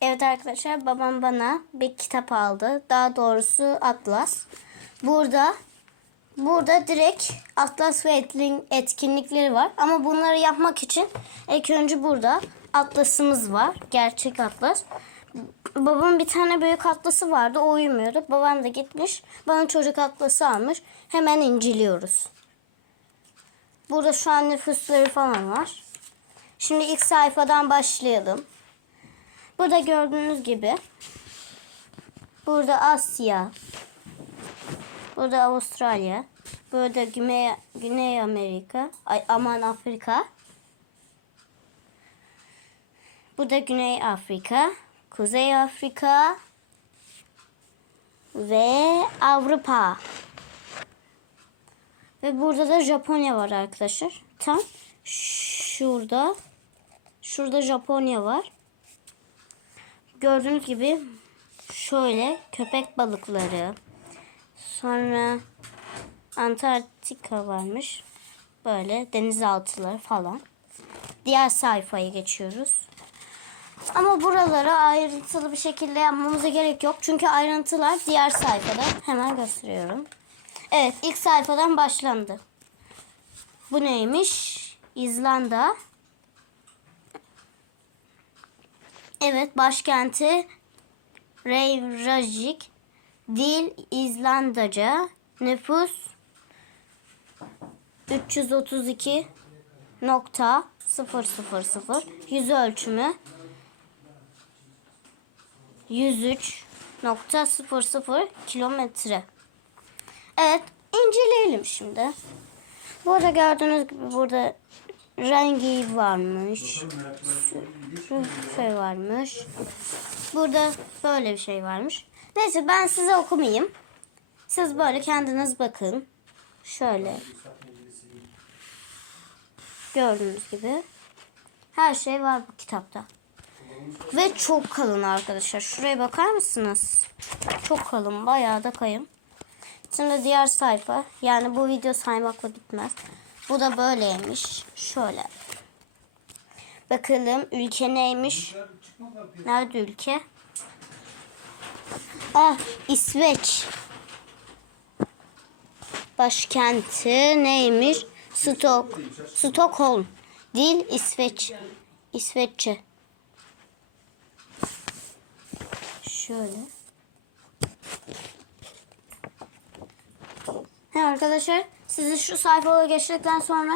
Evet arkadaşlar babam bana bir kitap aldı. Daha doğrusu Atlas. Burada burada direkt Atlas ve etkin- etkinlikleri var. Ama bunları yapmak için ilk önce burada Atlas'ımız var. Gerçek Atlas. Babamın bir tane büyük atlası vardı. O uyumuyordu. Babam da gitmiş. Bana çocuk atlası almış. Hemen inceliyoruz. Burada şu an nüfusları falan var. Şimdi ilk sayfadan başlayalım. Burada gördüğünüz gibi burada Asya, burada Avustralya, burada Güney, Güney Amerika, ay aman Afrika. Burada Güney Afrika, Kuzey Afrika ve Avrupa. Ve burada da Japonya var arkadaşlar. Tam şurada. Şurada Japonya var. Gördüğünüz gibi şöyle köpek balıkları. Sonra Antarktika varmış. Böyle denizaltıları falan. Diğer sayfaya geçiyoruz. Ama buralara ayrıntılı bir şekilde yapmamıza gerek yok. Çünkü ayrıntılar diğer sayfada. Hemen gösteriyorum. Evet ilk sayfadan başlandı. Bu neymiş? İzlanda. Evet başkenti Reykjavik. Dil İzlandaca. Nüfus 332 nokta 000 yüz ölçümü 103.00 kilometre. Evet, inceleyelim şimdi. Burada gördüğünüz gibi burada rengi varmış. Şey varmış. Burada böyle bir şey varmış. Neyse ben size okumayayım. Siz böyle kendiniz bakın. Şöyle. Gördüğünüz gibi. Her şey var bu kitapta. Ve çok kalın arkadaşlar. Şuraya bakar mısınız? Çok kalın. Bayağı da kayın. Şimdi diğer sayfa. Yani bu video saymakla bitmez. Bu da böyleymiş. Şöyle. Bakalım ülke neymiş? Nerede ülke? Ah İsveç. Başkenti neymiş? Stok. Stockholm. Dil İsveç. İsveççe. Şöyle. He arkadaşlar sizi şu sayfaya geçtikten sonra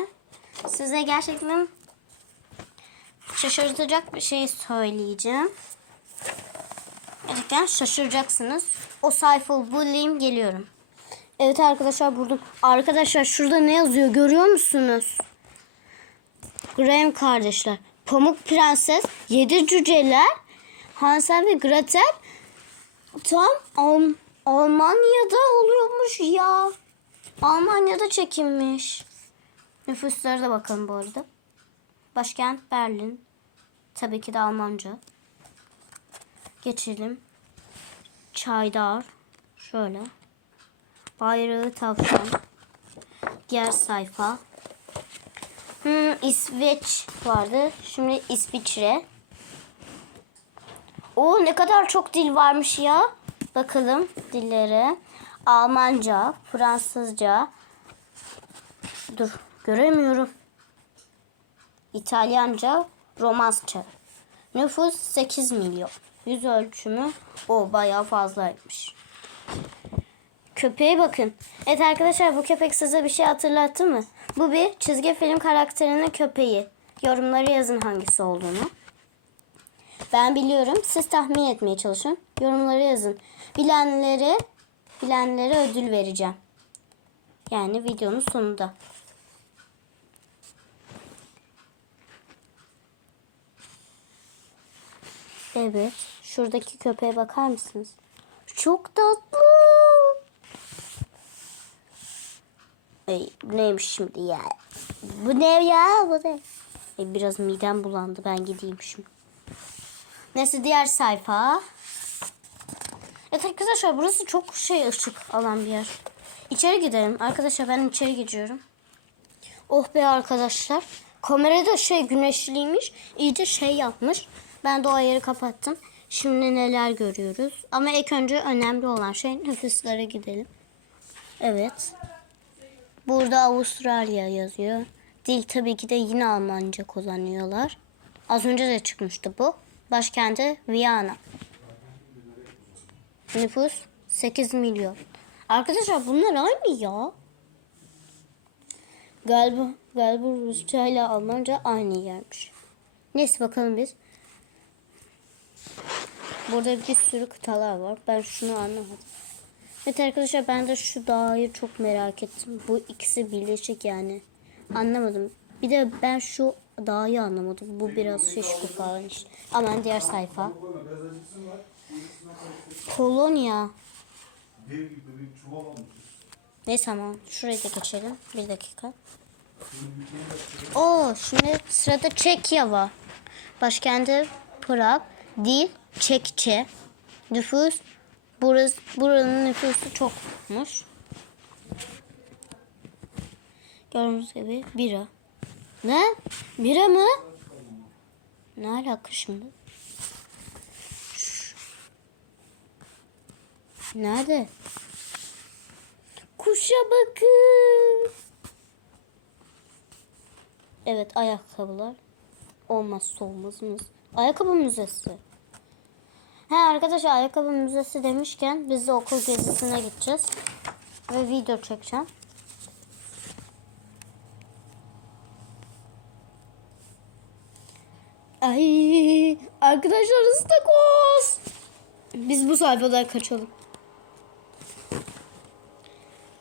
size gerçekten şaşırtacak bir şey söyleyeceğim. Gerçekten şaşıracaksınız. O sayfa bulayım geliyorum. Evet arkadaşlar buldum. Arkadaşlar şurada ne yazıyor görüyor musunuz? Graham kardeşler. Pamuk Prenses, Yedi Cüceler, Hansel ve Gretel tam Al- Almanya'da oluyormuş ya. Almanya'da çekilmiş. Nüfuslara da bakalım bu arada. Başkent Berlin. Tabii ki de Almanca. Geçelim. Çaydar. Şöyle. Bayrağı tavşan. Diğer sayfa. Hmm, İsveç vardı. Şimdi İsviçre. O ne kadar çok dil varmış ya. Bakalım dillere. Almanca, Fransızca. Dur göremiyorum. İtalyanca, Romansça. Nüfus 8 milyon. Yüz ölçümü o bayağı fazlaymış. Köpeğe bakın. Evet arkadaşlar bu köpek size bir şey hatırlattı mı? Bu bir çizgi film karakterinin köpeği. Yorumları yazın hangisi olduğunu. Ben biliyorum. Siz tahmin etmeye çalışın. Yorumları yazın. Bilenlere bilenlere ödül vereceğim. Yani videonun sonunda. Evet. Şuradaki köpeğe bakar mısınız? Çok tatlı. Ay, bu neymiş şimdi ya? Bu ne ya? Bu ne? Ay, biraz midem bulandı. Ben gideyim şimdi. Neyse diğer sayfa. Evet arkadaşlar burası çok şey ışık alan bir yer. İçeri gidelim. Arkadaşlar ben içeri gidiyorum. Oh be arkadaşlar. Kamerada şey güneşliymiş. İyice şey yapmış. Ben de o ayarı kapattım. Şimdi neler görüyoruz? Ama ilk önce önemli olan şey nüfuslara gidelim. Evet. Burada Avustralya yazıyor. Dil tabii ki de yine Almanca kullanıyorlar. Az önce de çıkmıştı bu. Başkenti Viyana. Nüfus 8 milyon. Arkadaşlar bunlar aynı ya. Galiba, galiba Rusça ile Almanca aynı yermiş. Neyse bakalım biz. Burada bir sürü kıtalar var. Ben şunu anlamadım. Evet arkadaşlar ben de şu dağı çok merak ettim. Bu ikisi birleşik yani. Anlamadım. Bir de ben şu dağı anlamadım. Bu biraz şişko falan işte. Aman diğer sayfa. Kolonya. Dev gibi bir çuval almış. Neyse ama şuraya da geçelim. Bir dakika. Oo şimdi sırada Çekya var. Başkenti Prag. Dil Çekçe. Nüfus burası, buranın nüfusu çokmuş. Gördüğünüz gibi bira. Ne? Bira mı? Ne alaka şimdi? Nerede? Kuşa bakın. Evet ayakkabılar. Olmazsa olmazımız. Ayakkabı müzesi. He arkadaşlar ayakkabı müzesi demişken biz de okul gezisine gideceğiz. Ve video çekeceğim. Ay arkadaşlar ıstakoz. Biz bu sayfadan kaçalım.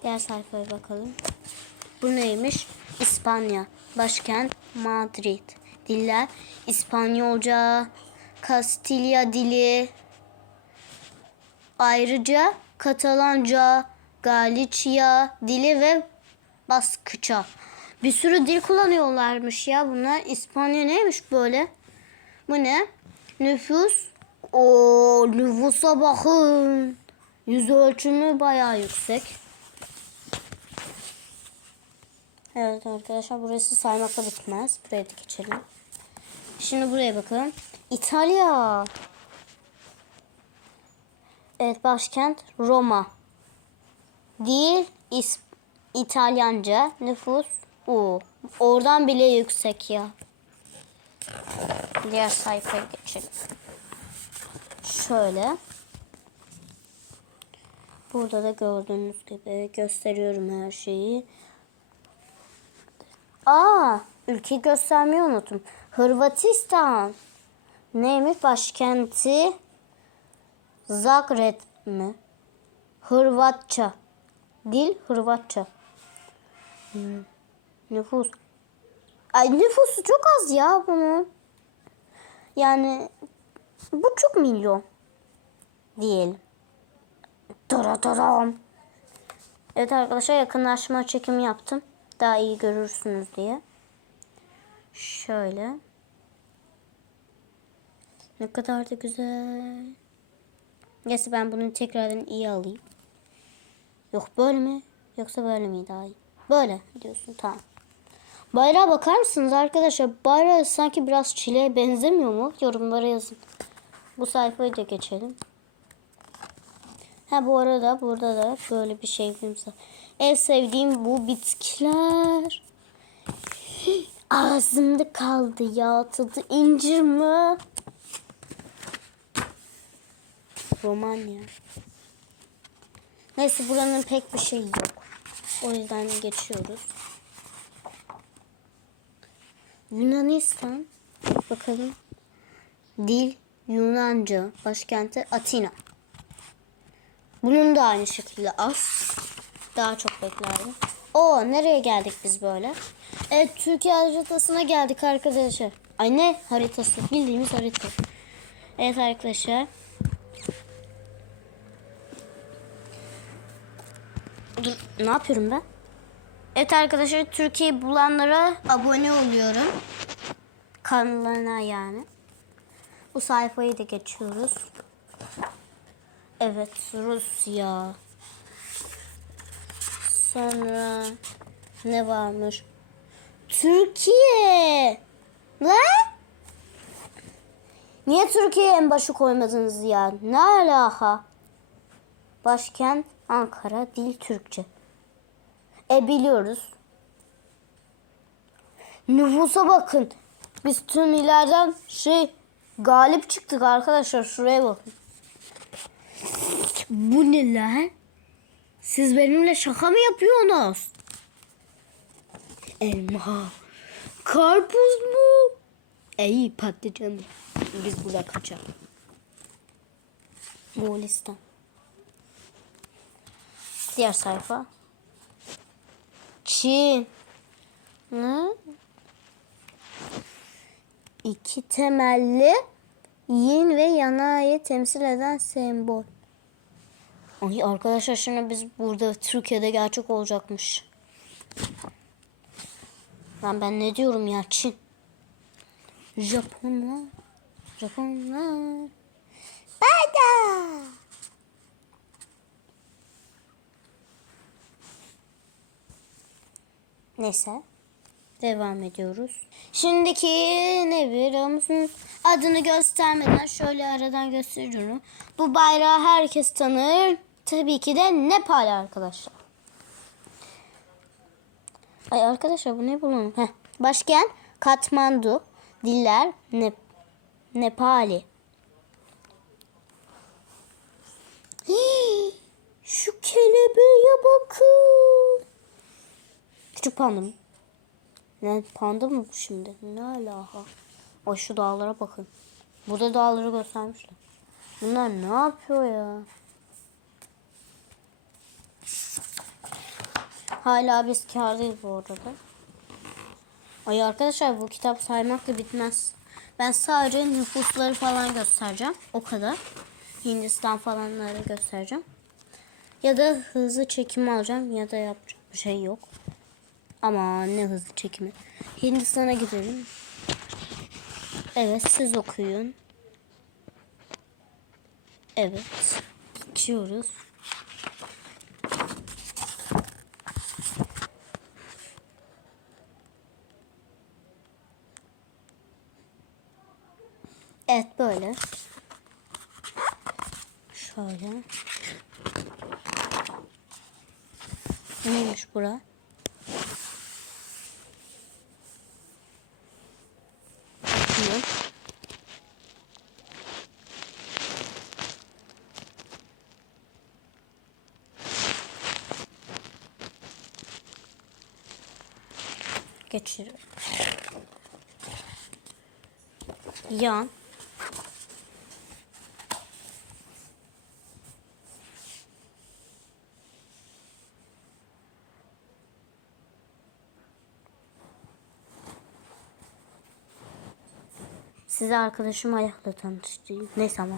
Diğer sayfaya bakalım. Bu neymiş? İspanya. Başkent Madrid. Diller İspanyolca, Kastilya dili, ayrıca Katalanca, Galicia dili ve Baskıça. Bir sürü dil kullanıyorlarmış ya bunlar. İspanya neymiş böyle? Bu ne? Nüfus. O nüfusa bakın. Yüz ölçümü bayağı yüksek. Evet arkadaşlar burası saymakla bitmez. Buraya da geçelim. Şimdi buraya bakalım. İtalya. Evet başkent Roma. Dil İs İtalyanca. Nüfus U. Oradan bile yüksek ya. Diğer sayfaya geçelim. Şöyle. Burada da gördüğünüz gibi gösteriyorum her şeyi. Aa, ülkeyi göstermeyi unuttum. Hırvatistan. Neymiş başkenti? Zagreb mi? Hırvatça. Dil Hırvatça. Hmm. Nüfus. Ay nüfusu çok az ya bunun. Yani buçuk milyon diyelim. Daradaram. Evet arkadaşlar yakınlaşma çekimi yaptım. Daha iyi görürsünüz diye. Şöyle. Ne kadar da güzel. Neyse ben bunu tekrardan iyi alayım. Yok böyle mi? Yoksa böyle mi daha iyi? Böyle diyorsun tamam. Bayrağa bakar mısınız arkadaşlar? Bayrağı sanki biraz çileğe benzemiyor mu? Yorumlara yazın. Bu sayfayı da geçelim. Ha bu arada burada da böyle bir şey var. En sevdiğim bu bitkiler. Ağzımda kaldı ya tadı incir mi? Romanya. Neyse buranın pek bir şey yok. O yüzden geçiyoruz. Yunanistan. Bakalım. Dil Yunanca. Başkenti Atina. Bunun da aynı şekilde az. Daha çok beklerdim. O nereye geldik biz böyle? Evet Türkiye haritasına geldik arkadaşlar. Ay ne haritası? Bildiğimiz harita. Evet arkadaşlar. Dur ne yapıyorum ben? Evet arkadaşlar Türkiye bulanlara abone oluyorum. Kanalına yani. Bu sayfayı da geçiyoruz. Evet Rusya. Sonra ne varmış? Türkiye. Lan? Niye Türkiye'ye en başı koymadınız ya? Ne alaka? Başkent Ankara, dil Türkçe. E biliyoruz. Nüfusa bakın. Biz tüm ileriden şey galip çıktık arkadaşlar. Şuraya bakın. Bu ne lan? Siz benimle şaka mı yapıyorsunuz? Elma. Karpuz mu? İyi patlıcan. Biz burada kaçalım. Moğolistan. Diğer sayfa. Çin. Ne? İki temelli yin ve yanayı temsil eden sembol. Ay arkadaşlar şimdi biz burada Türkiye'de gerçek olacakmış. Lan ben ne diyorum ya Çin. Japonlar. Japonlar. Bada. Neyse. Devam ediyoruz. Şimdiki ne biliyor musunuz? Adını göstermeden şöyle aradan gösteriyorum. Bu bayrağı herkes tanır. Tabii ki de Nepal arkadaşlar. Ay arkadaşlar bu ne bulalım? Heh. Başkent Katmandu. Diller Nep Nepali. Hii, şu kelebeğe bakın. Küçük panda? Ne panda mı bu şimdi? Ne alaka? O şu dağlara bakın. Burada dağları göstermişler. Bunlar ne yapıyor ya? Hala biz kârdayız bu arada. Ay arkadaşlar bu kitap saymakla bitmez. Ben sadece nüfusları falan göstereceğim. O kadar. Hindistan falanları göstereceğim. Ya da hızlı çekim alacağım ya da yapacak bir şey yok. Ama ne hızlı çekimi. Hindistan'a gidelim. Evet siz okuyun. Evet. Geçiyoruz. Evet böyle. Şöyle. Neymiş bura? Bakıyorum. Geçiriyorum. Yan. Size arkadaşım ayakla tanıştırayım. Neyse ama.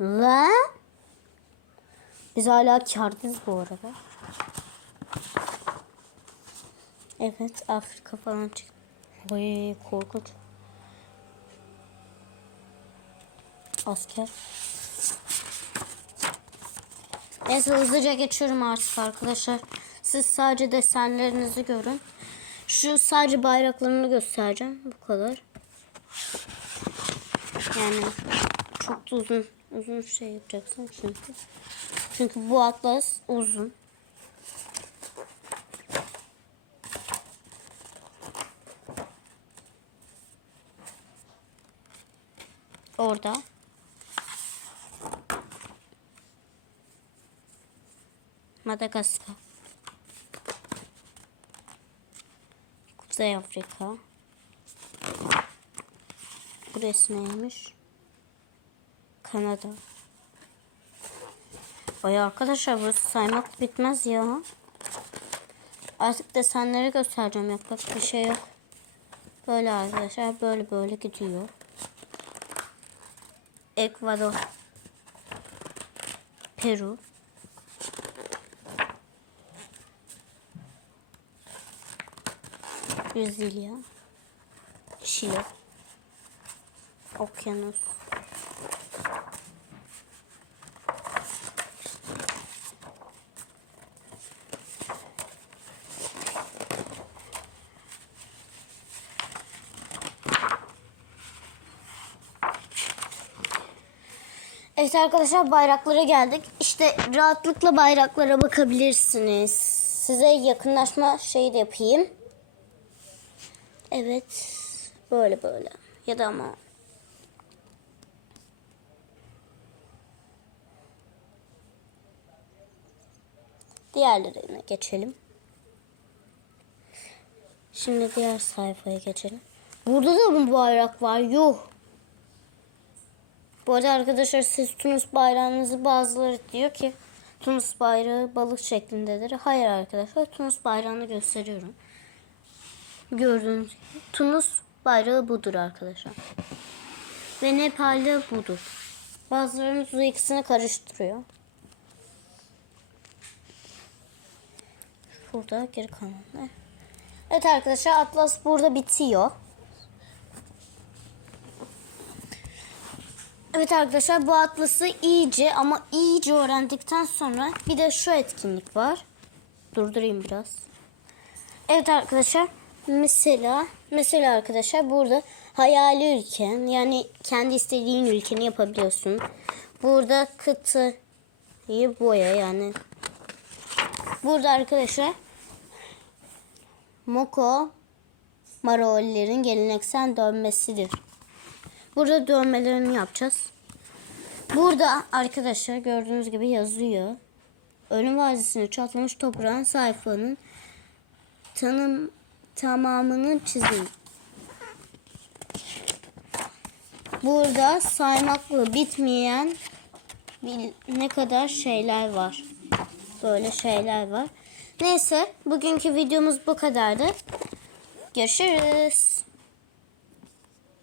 Lan. Biz hala kârdayız bu arada. Evet Afrika falan çıktı. Oy korkunç. Asker. Neyse hızlıca geçiyorum artık arkadaşlar. Siz sadece desenlerinizi görün. Şu sadece bayraklarını göstereceğim. Bu kadar. Yani çok da uzun uzun şey yapacaksın çünkü. Çünkü bu atlas uzun. Orada. Madagaskar. Kuzey Afrika. Burası neymiş? Kanada. Vay arkadaşlar burası saymak bitmez ya. Artık desenleri göstereceğim. Yapacak bir şey yok. Böyle arkadaşlar böyle böyle gidiyor. Ekvador. Peru. Brezilya. Şili. Okyanus. Evet arkadaşlar bayraklara geldik. İşte rahatlıkla bayraklara bakabilirsiniz. Size yakınlaşma şeyi de yapayım. Evet. Böyle böyle. Ya da ama diğerlerine geçelim. Şimdi diğer sayfaya geçelim. Burada da mı bayrak var? Yok. Bu arada arkadaşlar siz Tunus bayrağınızı bazıları diyor ki Tunus bayrağı balık şeklindedir. Hayır arkadaşlar Tunus bayrağını gösteriyorum. Gördüğünüz gibi Tunus bayrağı budur arkadaşlar. Ve Nepal'de budur. Bazılarınız bu ikisini karıştırıyor. Burada geri kalanlar. Evet arkadaşlar Atlas burada bitiyor. Evet arkadaşlar bu atlası iyice ama iyice öğrendikten sonra bir de şu etkinlik var. Durdurayım biraz. Evet arkadaşlar mesela mesela arkadaşlar burada hayali ülken yani kendi istediğin ülkeni yapabiliyorsun. Burada kıtayı boya yani. Burada arkadaşlar Moko Marollerin geleneksel dönmesidir. Burada dövmelerini yapacağız. Burada arkadaşlar gördüğünüz gibi yazıyor. Ölüm vadisini çatlamış toprağın sayfanın tanım tamamını çizin. Burada saymakla bitmeyen ne kadar şeyler var. Böyle şeyler var. Neyse bugünkü videomuz bu kadardı. Görüşürüz.